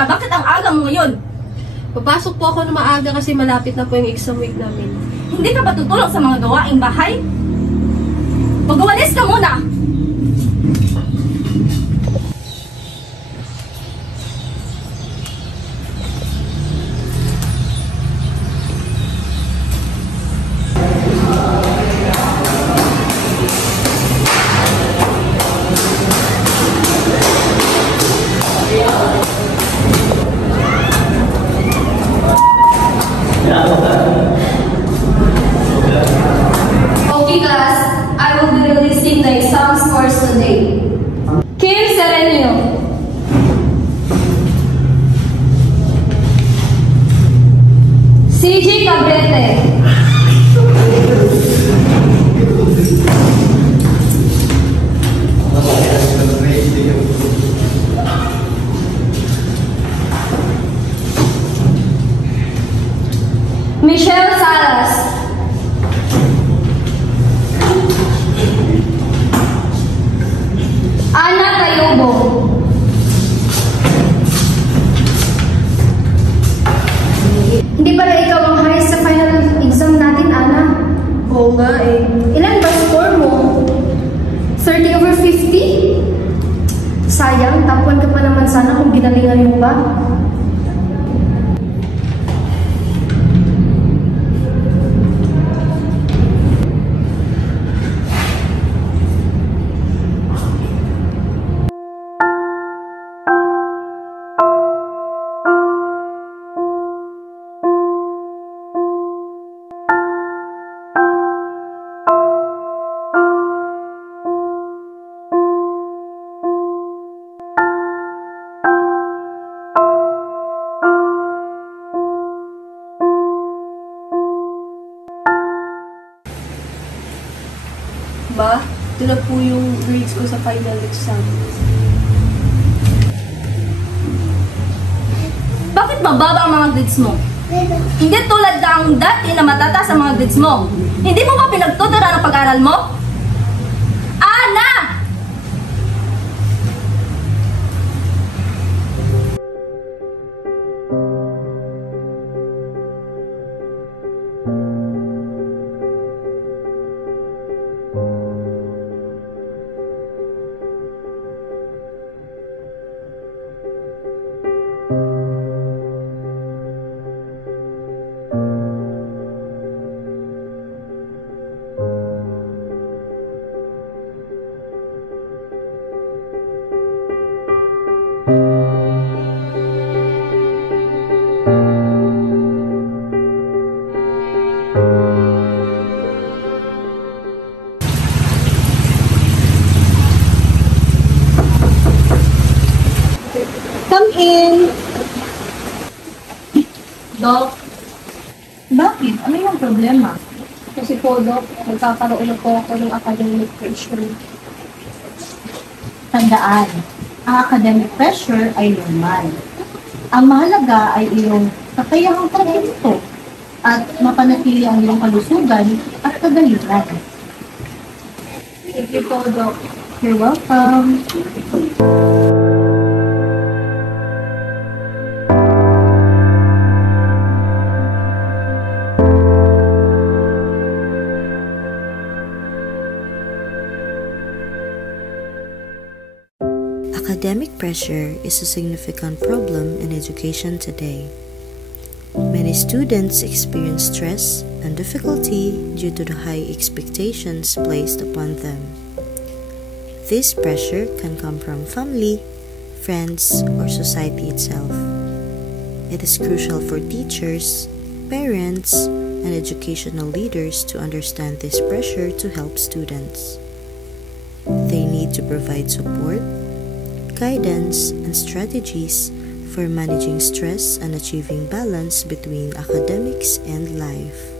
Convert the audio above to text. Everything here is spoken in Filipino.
na. Bakit ang aga mo ngayon? Papasok po ako na maaga kasi malapit na po yung exam week namin. Hindi ka ba tutulong sa mga gawaing bahay? Mag-uwalis ka muna! Okay class, I will be releasing the exam scores today. Kim Serenio, CJ Cabrete, Michelle Salas, Ana Tayubo, Hindi pala ikaw ang highest sa final exam natin, Ana. Oo nga eh. Ilan ba score mo? 30/50? Sayang, top 1 ka pa naman sana kung ginalingan mo ba. Ma, ito na po yung grades ko sa final exam. Bakit mababa ang mga grades mo? Hindi tulad ng dati na matataas ang mga grades mo. Hindi mo ba pinagtutunan ang pag-aral mo? Ana! Come in! Dok, bakit? Ano yung problema? Kasi po, Dok, nagkakaroon na po ako ng academic pressure. Tandaan, ang academic pressure ay normal. Ang mahalaga ay iyong kakayahang paghinto at mapanatili ang iyong kalusugan at kagalitan. Thank you po, Dok. You're welcome. Academic pressure is a significant problem in education today. Many students experience stress and difficulty due to the high expectations placed upon them. This pressure can come from family, friends, or society itself. It is crucial for teachers, parents, and educational leaders to understand this pressure to help students. They need to provide support, guidance, and strategies for managing stress and achieving balance between academics and life.